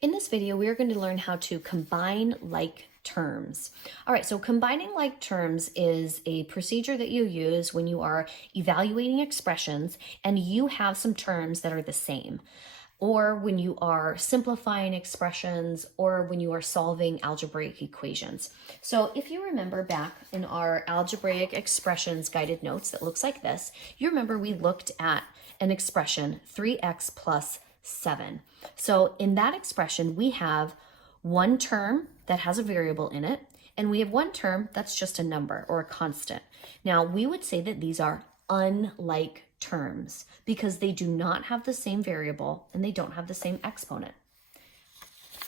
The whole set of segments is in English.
In this video, we are going to learn how to combine like terms. All right, so combining like terms is a procedure that you use when you are evaluating expressions and you have some terms that are the same, or when you are simplifying expressions, or when you are solving algebraic equations. So if you remember back in our algebraic expressions guided notes that looks like this, you remember we looked at an expression 3x plus 7. So in that expression, we have one term that has a variable in it, and we have one term that's just a number or a constant. Now, we would say that these are unlike terms because they do not have the same variable and they don't have the same exponent.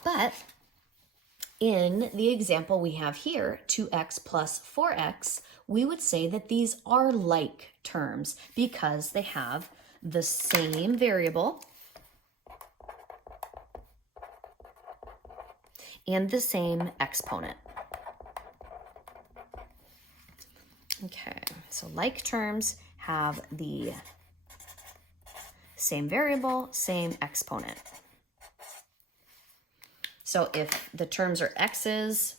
But in the example we have here, 2x plus 4x, we would say that these are like terms because they have the same variable and the same exponent. Okay, so like terms have the same variable, same exponent. So if the terms are x's,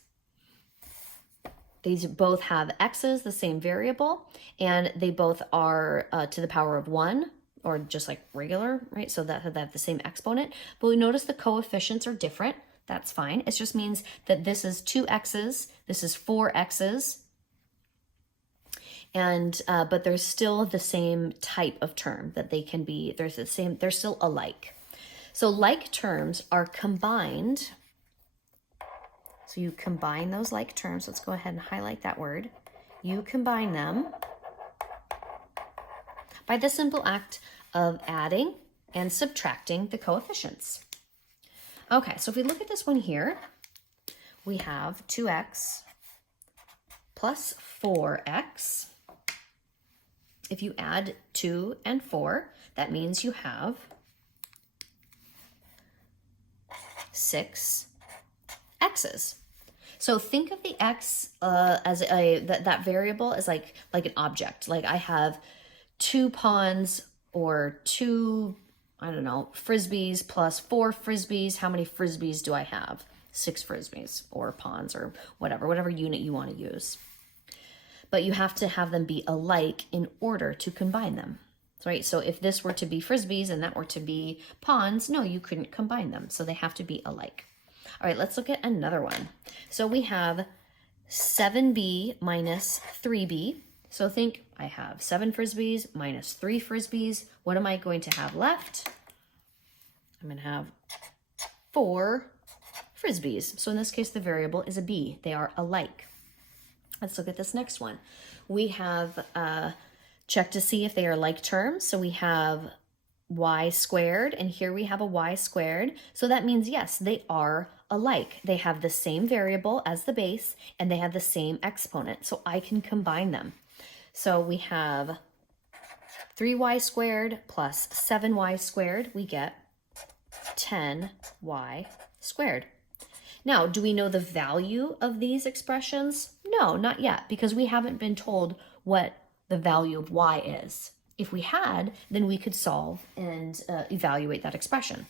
these both have x's, the same variable, and they both are to the power of 1, or just like regular, right? So that have the same exponent. But we notice the coefficients are different. That's fine. It just means that this is 2x's, this is 4x's, and but there's still the same type of term that they can be. They're still alike. So like terms are combined. So you combine those like terms. Let's go ahead and highlight that word. You combine them by the simple act of adding and subtracting the coefficients. Okay, so if we look at this one here, we have 2x plus 4x. If you add 2 and 4, that means you have 6 x's. So think of the x as that variable as like an object. Like I have 2 pawns or 2, I don't know, frisbees plus 4 frisbees. How many frisbees do I have? 6 frisbees or pawns or whatever unit you want to use. But you have to have them be alike in order to combine them, right? So if this were to be frisbees and that were to be pawns, no, you couldn't combine them. So they have to be alike. All right, let's look at another one. So we have 7b minus 3b. So think I have 7 frisbees minus 3 frisbees. What am I going to have left? I'm going to have 4 frisbees. So in this case, the variable is a b. They are alike. Let's look at this next one. We have checked to see if they are like terms. So we have y squared, and here we have a y squared. So that means, yes, they are alike. They have the same variable as the base, and they have the same exponent. So I can combine them. So we have 3y squared plus 7y squared. We get 10y squared. Now, do we know the value of these expressions? No, not yet, because we haven't been told what the value of y is. If we had, then we could solve and evaluate that expression.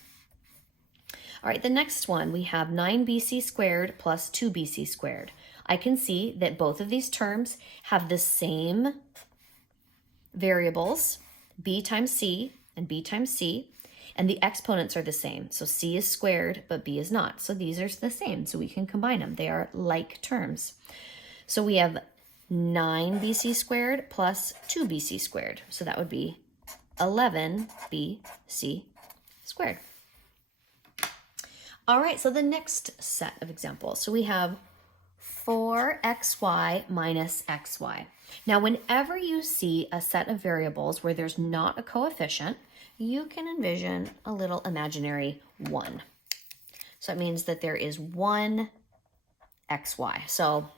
All right, the next one, we have 9bc squared plus 2bc squared. I can see that both of these terms have the same variables, b times c and b times c, and the exponents are the same. So c is squared, but b is not. So these are the same, so we can combine them. They are like terms. So we have 9bc squared plus 2bc squared. So that would be 11bc squared. All right, so the next set of examples. So we have 4xy minus xy. Now, whenever you see a set of variables where there's not a coefficient, you can envision a little imaginary 1. So it means that there is 1 xy. So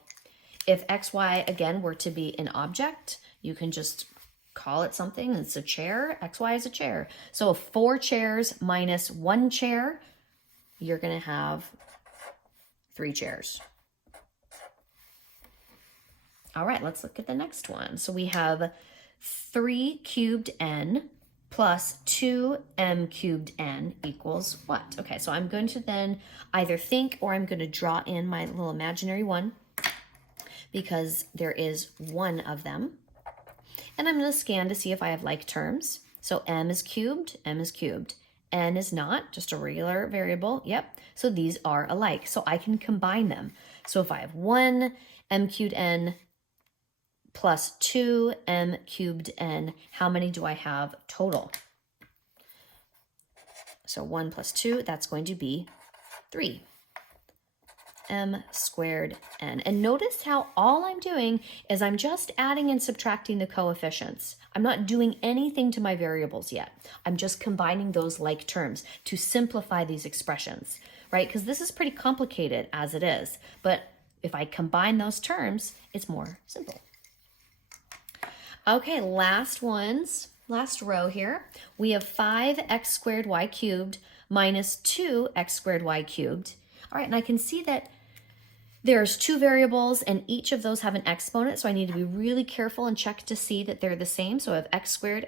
if xy, again, were to be an object, you can just call it something. It's a chair. Xy is a chair. So 4 chairs minus 1 chair, you're going to have 3 chairs. All right, let's look at the next one. So we have 3 cubed n plus 2m cubed n equals what? Okay, so I'm going to then either think or I'm going to draw in my little imaginary one because there is one of them. And I'm going to scan to see if I have like terms. So m is cubed, n is not, just a regular variable. Yep, so these are alike. So I can combine them. So if I have 1 m cubed n plus 2m cubed n, how many do I have total? So 1 plus 2, that's going to be 3. M squared n. And notice how all I'm doing is I'm just adding and subtracting the coefficients. I'm not doing anything to my variables yet. I'm just combining those like terms to simplify these expressions, right? Because this is pretty complicated as it is. But if I combine those terms, it's more simple. Okay, last row here. We have 5x squared y cubed minus 2x squared y cubed. All right, and I can see that there's two variables and each of those have an exponent, so I need to be really careful and check to see that they're the same. So I have x squared,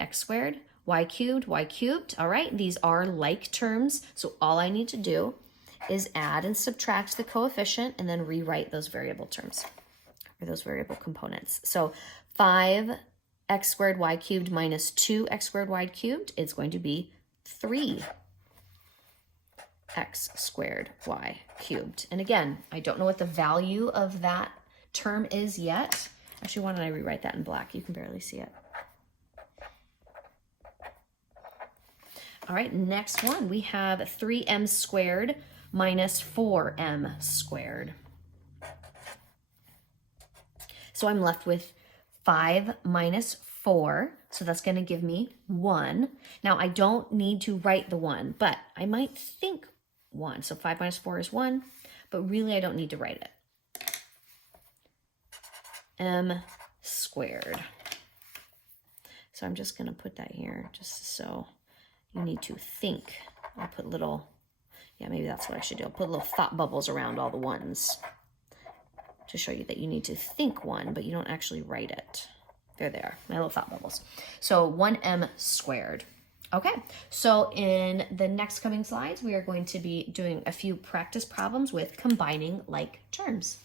y cubed. All right, these are like terms, so all I need to do is add and subtract the coefficient and then rewrite those variable terms, or those variable components. So 5x squared y cubed minus 2x squared y cubed is going to be 3x squared y cubed. And again, I don't know what the value of that term is yet. Actually, why don't I rewrite that in black? You can barely see it. All right, next one, we have 3m squared minus 4m squared. So I'm left with 5 minus 4, so that's going to give me 1. Now, I don't need to write the 1, but I might think 1. So 5 minus 4 is 1, but really I don't need to write it. M squared. So I'm just going to put that here just so you need to think. I'll put little, yeah, maybe that's what I should do. I'll put little thought bubbles around all the ones to show you that you need to think 1, but you don't actually write it. There they are, my little thought bubbles. So 1m squared. Okay, so in the next coming slides, we are going to be doing a few practice problems with combining like terms.